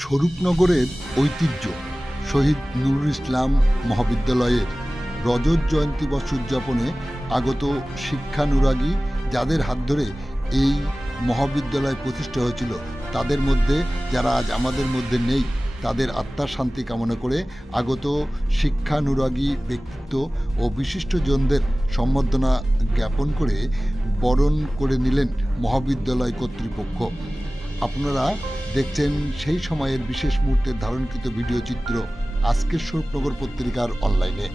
স্বরূপনগরের ঐতিহ্য শহীদ নুরুল ইসলাম মহাবিদ্যালয়ের রজত জয়ন্তী বর্ষ উদযাপনে আগত শিক্ষানুরাগী যাদের হাত ধরে এই মহাবিদ্যালয় প্রতিষ্ঠা হয়েছিল, তাদের মধ্যে যারা আজ আমাদের মধ্যে নেই তাদের আত্মার শান্তি কামনা করে আগত শিক্ষানুরাগী ব্যক্তিত্ব ও বিশিষ্টজনদের সম্বর্ধনা জ্ঞাপন করে বরণ করে নিলেন মহাবিদ্যালয় কর্তৃপক্ষ। আপনারা দেখছেন সেই সময়ের বিশেষ মুহূর্তের ধারণকৃত ভিডিও চিত্র আজকের স্বরূপনগর পত্রিকার অনলাইনে।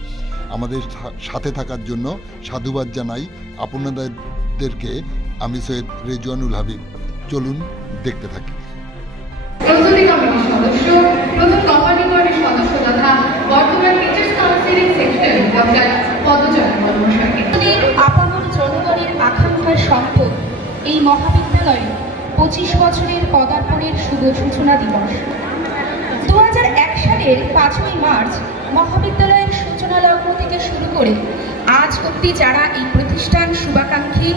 আমাদের সাথে থাকার জন্য সাধুবাদ জানাই আপনাদেরকে। আমি সৈয়দ রেজওয়ানুল হাবিব। চলুন দেখতে থাকি। প্রস্তুতি কমিটির সদস্য, প্রথম কোম্পানি বোর্ডের সদস্য তথা বর্তমান টিচার্স কাউন্সিলিং সেক্রেটারি ডক্টর পদজয় মহাশয়কে আপামর জনগণের আকাঙ্ক্ষার সম্পদ এই মহাবিদ্যালয়ে 25 বছরের পদার্পণের শুভ সূচনা দিবস। 2001 সালের 5ই মার্চ মহাবিদ্যালয়ের সূচনা লগ্ন থেকে শুরু করে আজ অবধি যারা এই প্রতিষ্ঠান শুভাকাঙ্ক্ষী,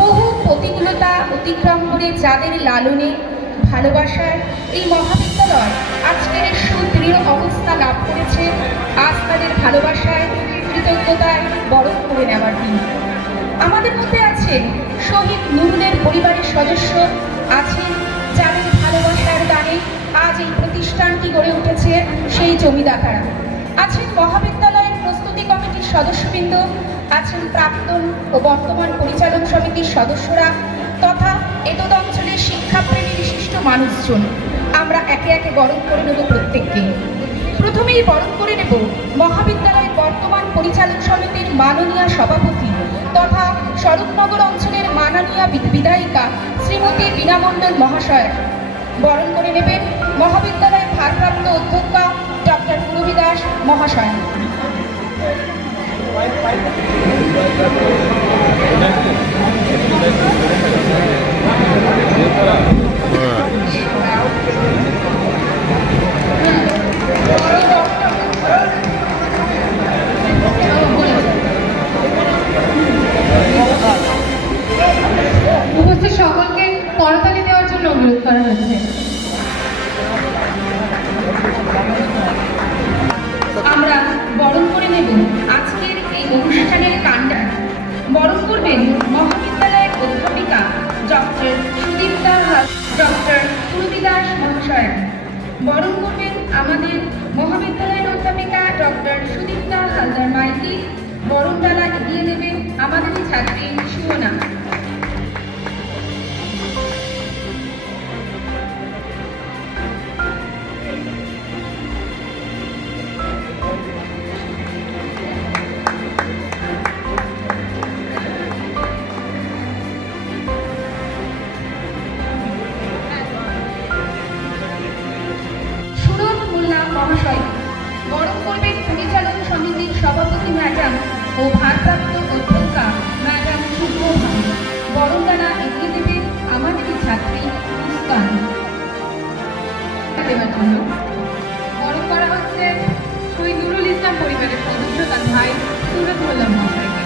বহু প্রতিকূলতা অতিক্রম করে যাদের লালনে ভালোবাসায় এই মহাবিদ্যালয় আজকের সুদৃঢ় অবস্থা লাভ করেছে, আজ তাদের ভালোবাসায় কৃতজ্ঞতায় বরণ করে নেওয়ার দিন। আমাদের মধ্যে আছেন শহীদ নুরুলের পরিবারের সদস্য, আছেন যাদের ভালোবাসার দানে আজ এই প্রতিষ্ঠানটি গড়ে উঠেছে সেই জমিদাতারা, আছেন মহাবিদ্যালয়ের প্রস্তুতি কমিটির সদস্যবৃন্দ, আছেন প্রাক্তন ও বর্তমান পরিচালন সমিতির সদস্যরা তথা এতদ অঞ্চলের শিক্ষাপ্রেমী বিশিষ্ট মানুষজন। আমরা একে একে বরণ করে নেব প্রত্যেককে। প্রথমেই বরণ করে নেব মহাবিদ্যালয়ের বর্তমান পরিচালন সমিতির মাননীয় সভাপতি তথা স্বরূপনগর অঞ্চলের মাননীয় বিধায়িকা শ্রীমতী বীণা মণ্ডল মহাশয়। বরণ করে নেবেন মহাবিদ্যালয়ের ভারপ্রাপ্ত অধ্যক্ষা ডক্টর পূরবী দাস মহাশয়। উপস্থিত সকলকে করতালি দেওয়ার জন্য অনুরোধ করা হয়েছে। আমরা বরণ করে নেব আজকের এই অনুষ্ঠানের কাণ্ডার। বরণ করবেন মহাবিদ্যালয়ের অধ্যাপিকা ডক্টর পূরবী দাস মহাশয়। বরণ করবেন আমাদের মহাবিদ্যালয়ের অধ্যাপিকা ডক্টর সুদীপ্তা হালদার মাইতি। বরণডালা এগিয়ে নেবেন আমাদের ছাত্রী সুমনা। মহাশয় বরণ করবেন পরিচালন সমিতির সভাপতি ম্যাডাম ও ভারপ্রাপ্ত অধ্যক্ষা ম্যাডাম শুভ ভাই। বরণডালা এগিয়ে দেবেন আমাদের ছাত্রী মুস্কান। বরণ করা হচ্ছে শহীদ নুরুল ইসলাম পরিবারের সদস্য তার ভাই সুরত মোল্লা মহাশয়কে।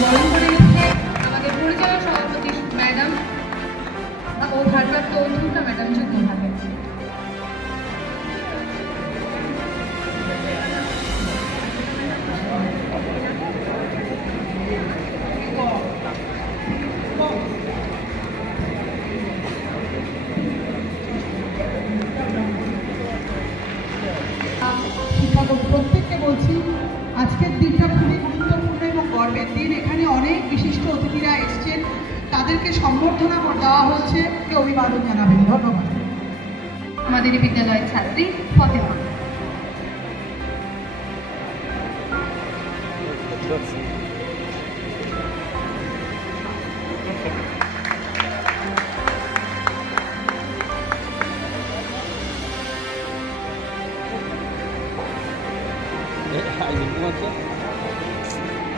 বরণ করে নিচ্ছে আমাদের পরিচালন সভাপতি ম্যাডাম ও ভারপ্রাপ্ত অধ্যক্ষা ম্যাডাম যুগ্ম ভাবে। প্রত্যেককে বলছি আজকের দিনটা খুবই গুরুত্বপূর্ণ এবং গর্বের দিন। এখানে অনেক বিশিষ্ট অতিথিরা এসছেন, তাদেরকে সম্বর্ধনা দেওয়া হয়েছে, অভিবাদন জানাবেন। ধন্যবাদ। আমাদের বিদ্যালয়ের ছাত্রী ফতেমা।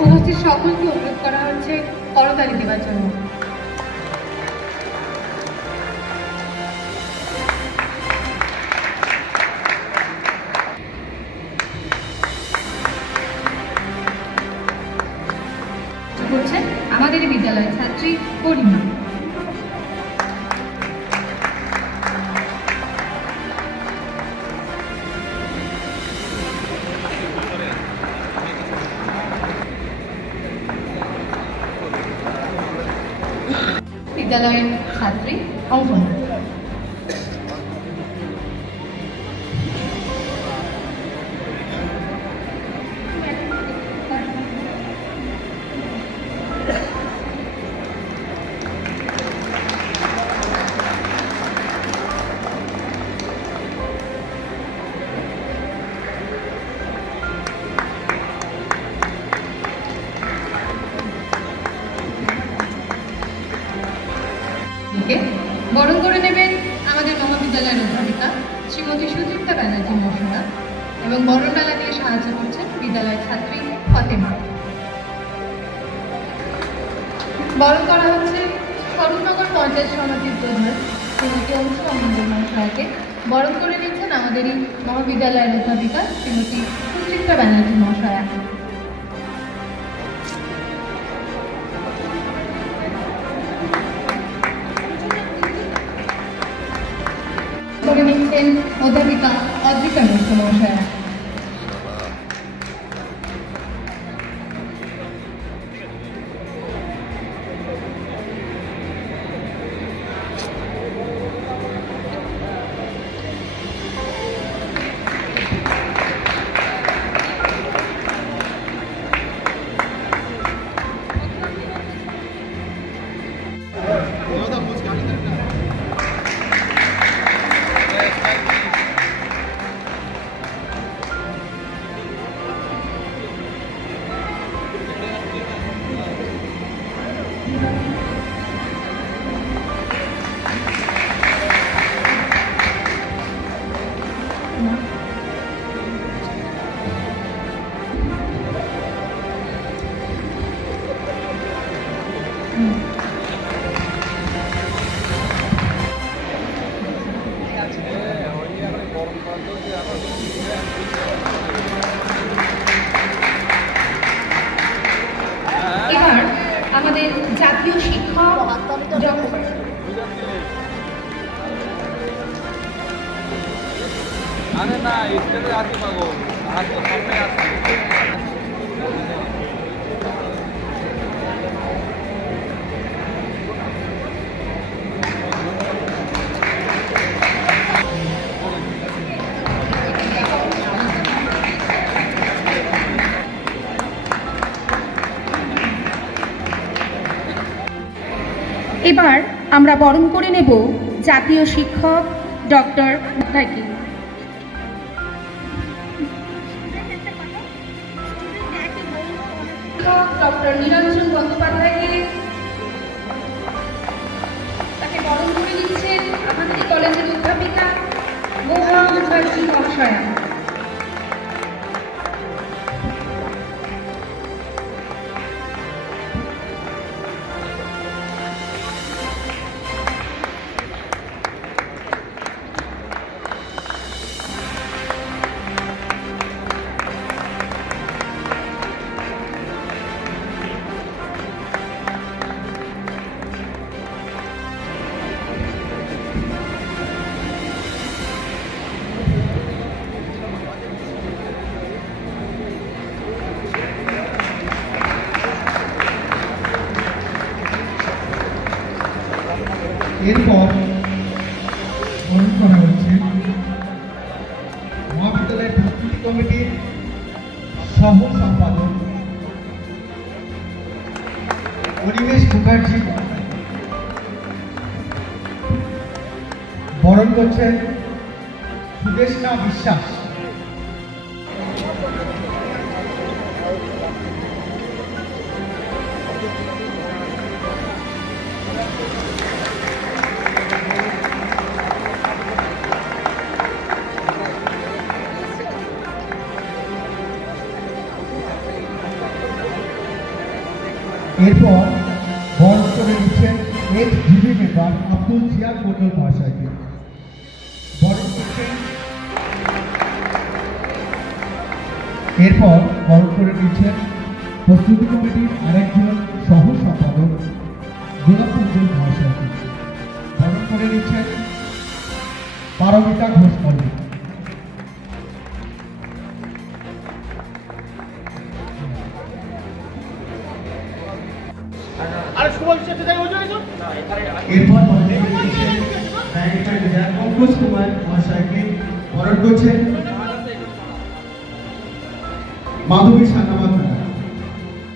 উপস্থিত সকলকে অনুরোধ করা হচ্ছে করতালি দেওয়ার জন্য। করছেন আমাদের বিদ্যালয়ের ছাত্রী পরিমা। মহাবিদ্যালয়ের ছাত্রী অংশ নেয়। বরণ করে নেবেন আমাদের মহাবিদ্যালয়ের অধ্যাপিকা শ্রীমতী সুচিত্রা ব্যানার্জি মহাশয়া এবং বরণমালা দিয়ে সাহায্য করছেন বিদ্যালয়ের ছাত্রী ফতেমা। বরণ করা হচ্ছে স্বরূপনগর পঞ্চায়েত সমিতির প্রধান শ্রীমতী অংশু মণ্ডল মহাশয়াকে। বরণ করে নিচ্ছেন আমাদেরই মহাবিদ্যালয়ের অধ্যাপিকা শ্রীমতী সুচিত্রা ব্যানার্জি মহাশয়া। করে নিচ্ছেন অধ্যাপিকা অদ্রিকা মিশ্র মহাশয়া। এবার আমাদের জাতীয় শিক্ষক আরে না স্টেজে আছে পাগল আর তো সামনে আছে। এবার আমরা বরণ করে নেব জাতীয় শিক্ষক ডক্টর মুস্তাকি। ডক্টর নিরঞ্জন বন্দ্যোপাধ্যায়কে তাকে বরণ করে নিচ্ছেন আমাদের কলেজের অধ্যাপিকা মহুয়া মুখার্জি মহাশয়া। এরপর বরণ করা হচ্ছে মহাবিদ্যালয়ের প্রস্তুতি কমিটির সহ সম্পাদক অনিমেষ মুখার্জি। বরণ করছেন সুদেশনা বিশ্বাস। এরপর বরণ করে নিচ্ছেন HGB মেম্বার আব্দুল জিয়াদ মণ্ডল মহাশয়কে। বরণ করছেন এরপর বরণ করে নিচ্ছেন প্রস্তুতি কমিটির আরেকজন সহ সম্পাদক গোলাপ মণ্ডল মহাশয়কে। বরণ করে নিচ্ছেন পারমিতা ঘোষ মণ্ডল। আরে সুবল চেতে যাই ওই জন্য এরপর মঞ্চে এসেছেন ডাইরেক্টর বিধায়ক পঙ্কজ কুমার মহাশয়কে বরণ করছেন মাধবী সান্যাল